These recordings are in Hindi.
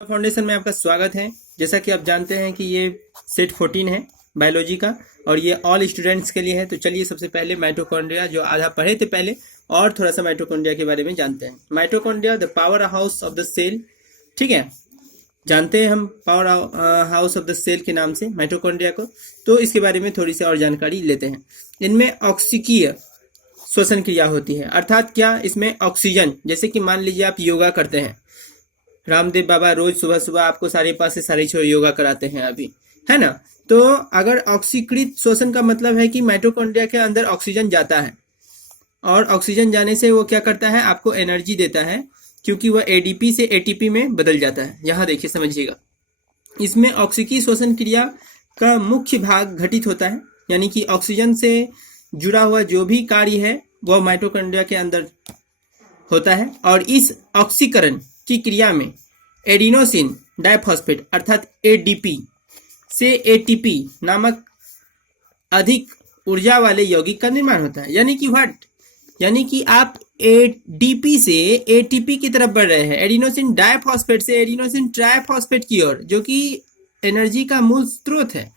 फाउंडेशन में आपका स्वागत है। जैसा कि आप जानते हैं कि ये सेट 14 है बायोलॉजी का और ये ऑल स्टूडेंट्स के लिए है। तो चलिए सबसे पहले माइटोकॉन्ड्रिया जो आधा पढ़े थे पहले और थोड़ा सा माइटोकॉन्ड्रिया के बारे में जानते हैं। Mitochondria the power house of the cell, ठीक है, जानते हैं हम power house of the cell के नाम से माइटोकॉन्ड्रिया को। तो इसके बारे में थोड़ी सी और जानकारी लेते हैं। इनमें ऑक्सीकीय श्वसन क्रिया होती है, अर्थात क्या, इसमें ऑक्सीजन, जैसे कि मान लीजिए आप योगा करते हैं, रामदेव बाबा रोज सुबह सुबह आपको 5:30 से 6:30 योगा कराते हैं अभी, है ना। तो अगर ऑक्सीकृत श्वसन का मतलब है कि माइटोकॉन्ड्रिया के अंदर ऑक्सीजन जाता है और ऑक्सीजन जाने से वो क्या करता है, आपको एनर्जी देता है, क्योंकि वह एडीपी से एटीपी में बदल जाता है। यहाँ देखिए समझिएगा, इसमें ऑक्सीकी श्वसन क्रिया का मुख्य भाग घटित होता है, यानी कि ऑक्सीजन से जुड़ा हुआ जो भी कार्य है वह माइटोकॉन्ड्रिया के अंदर होता है। और इस ऑक्सीकरण की क्रिया में एडिनोसिन डाइफॉस्फेट अर्थात एडीपी से एटीपी नामक अधिक ऊर्जा वाले यौगिक का निर्माण होता है। यानी कि आप एडीपी से एटीपी की तरफ बढ़ रहे हैं, एडिनोसिन डाइफॉस्फेट से एडिनोसिन ट्राइफॉस्फेट की ओर, जो कि एनर्जी का मूल स्रोत है,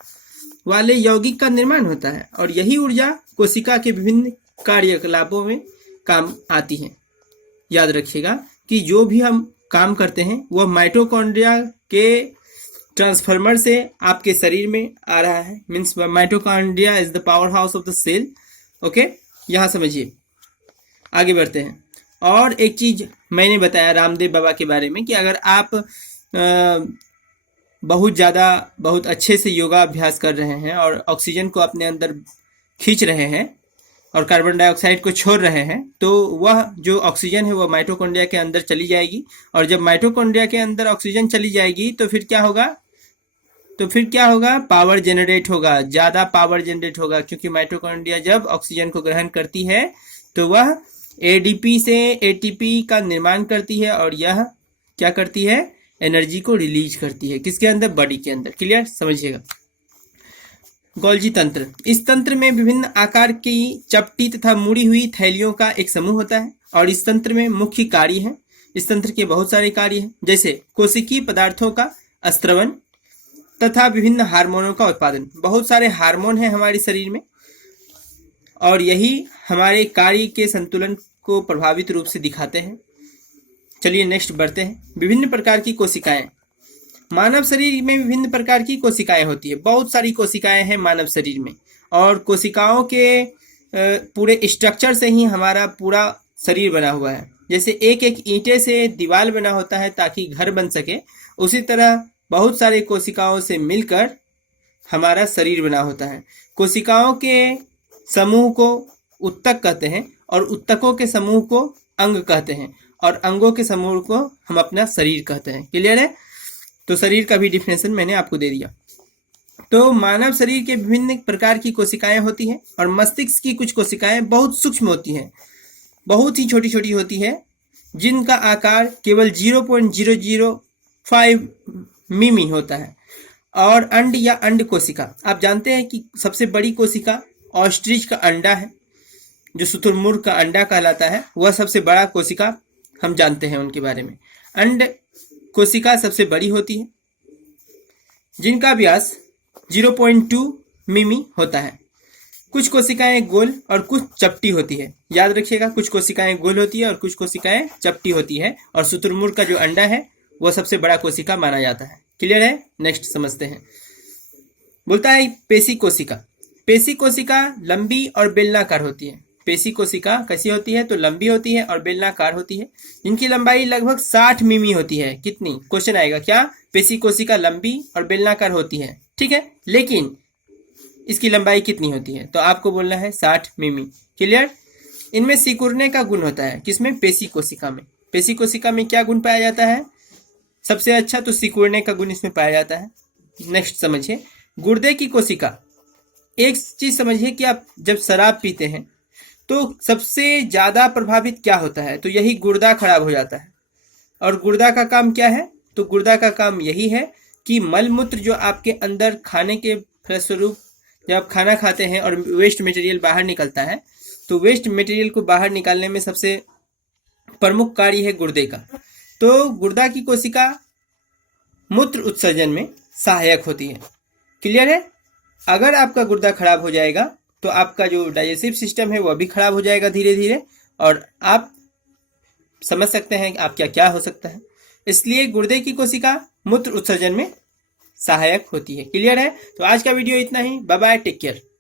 वाले यौगिक का निर्माण होता है। और यही ऊर्जा कोशिका के विभिन्न कार्यकलापों में काम आती है। याद रखिएगा कि जो भी हम काम करते हैं वह माइटोकॉन्ड्रिया के ट्रांसफार्मर से आपके शरीर में आ रहा है। Means mitochondria is the power house of the cell. Okay, यहाँ समझिए, आगे बढ़ते हैं। और एक चीज मैंने बताया रामदेव बाबा के बारे में कि अगर आप बहुत अच्छे से योगा अभ्यास कर रहे हैं और ऑक्सीजन को अपने अंदर खींच रहे हैं और कार्बन डाइऑक्साइड को छोड़ रहे हैं, तो वह जो ऑक्सीजन है वह माइटोकॉन्ड्रिया के अंदर चली जाएगी। और जब माइटोकॉन्ड्रिया के अंदर ऑक्सीजन चली जाएगी तो फिर क्या होगा, पावर जनरेट होगा, ज़्यादा पावर जनरेट होगा, क्योंकि माइटोकॉन्ड्रिया जब ऑक्सीजन को ग्रहण करती है तो वह एडीपी से एटीपी का निर्माण करती है और यह क्या करती है, एनर्जी को रिलीज करती है। किसके अंदर, बॉडी के अंदर। क्लियर, समझिएगा। गोल्जी तंत्र, इस तंत्र में विभिन्न आकार की चपटी तथा मुड़ी हुई थैलियों का एक समूह होता है और इस तंत्र में मुख्य कार्य है। इस तंत्र के बहुत सारे कार्य हैं, जैसे कोशिकीय पदार्थों का स्त्रवण तथा विभिन्न हार्मोनों का उत्पादन। बहुत सारे हार्मोन हैं हमारे शरीर में और यही हमारे कार्य के संतुलन को प्रभावित रूप से दिखाते हैं। चलिए नेक्स्ट बढ़ते हैं। विभिन्न प्रकार की कोशिकाएं, मानव शरीर में विभिन्न प्रकार की कोशिकाएं होती है। बहुत सारी कोशिकाएं हैं मानव शरीर में और कोशिकाओं के पूरे स्ट्रक्चर से ही हमारा पूरा शरीर बना हुआ है। जैसे एक एक ईंटे से दीवार बना होता है ताकि घर बन सके, उसी तरह बहुत सारे कोशिकाओं से मिलकर हमारा शरीर बना होता है। कोशिकाओं के समूह को उत्तक कहते हैं और उत्तकों के समूह को अंग कहते हैं और अंगों के समूह को हम अपना शरीर कहते हैं। क्लियर है? तो शरीर का भी डिफिनेशन मैंने आपको दे दिया। तो मानव शरीर के विभिन्न प्रकार की कोशिकाएं होती हैं और मस्तिष्क की कुछ कोशिकाएं बहुत सूक्ष्म होती हैं, बहुत ही छोटी छोटी होती है, जिनका आकार केवल 0.005 मिमी होता है। और अंड या अंड कोशिका, आप जानते हैं कि सबसे बड़ी कोशिका ऑस्ट्रिच का अंडा है, जो शुतुरमुर्ग का अंडा कहलाता है, वह सबसे बड़ा कोशिका हम जानते हैं उनके बारे में। अंड कोशिका सबसे बड़ी होती है, जिनका व्यास 0.2 मिमी होता है। कुछ कोशिकाएं गोल और कुछ चपटी होती है। याद रखिएगा, कुछ कोशिकाएं गोल होती है और कुछ कोशिकाएं चपटी होती है। और शुतुरमुर्ग का जो अंडा है वह सबसे बड़ा कोशिका माना जाता है। क्लियर है? नेक्स्ट समझते हैं। बोलता है पेशी कोशिका। पेशी कोशिका लंबी और बेलनाकार होती है। पेशी कोशिका कैसी होती है? तो लंबी होती है और बेलनाकार होती है, जिनकी लंबाई लगभग 60 मिमी होती है। कितनी? क्वेश्चन आएगा, क्या पेशी कोशिका लंबी और बेलनाकार होती है, ठीक है, लेकिन इसकी लंबाई कितनी होती है? तो आपको बोलना है 60 मिमी। क्लियर? इनमें सिकुड़ने का गुण होता है। किसमें? पेशी कोशिका में। पेशी कोशिका में क्या गुण पाया जाता है? सबसे अच्छा तो सिकुड़ने का गुण इसमें पाया जाता है। नेक्स्ट समझिए, गुर्दे की कोशिका। एक चीज समझिए कि आप जब शराब पीते हैं तो सबसे ज्यादा प्रभावित क्या होता है? तो यही गुर्दा खराब हो जाता है। और गुर्दा का काम क्या है? तो गुर्दा का काम यही है कि मल मूत्र जो आपके अंदर खाने के फलस्वरूप जब आप खाना खाते हैं और वेस्ट मटेरियल बाहर निकलता है, तो वेस्ट मटेरियल को बाहर निकालने में सबसे प्रमुख कार्य है गुर्दे का। तो गुर्दा की कोशिका मूत्र उत्सर्जन में सहायक होती है। क्लियर है? अगर आपका गुर्दा खराब हो जाएगा तो आपका जो डाइजेस्टिव सिस्टम है वह भी खराब हो जाएगा धीरे धीरे, और आप समझ सकते हैं आप क्या क्या हो सकता है। इसलिए गुर्दे की कोशिका मूत्र उत्सर्जन में सहायक होती है। क्लियर है? तो आज का वीडियो इतना ही। Bye bye, take care.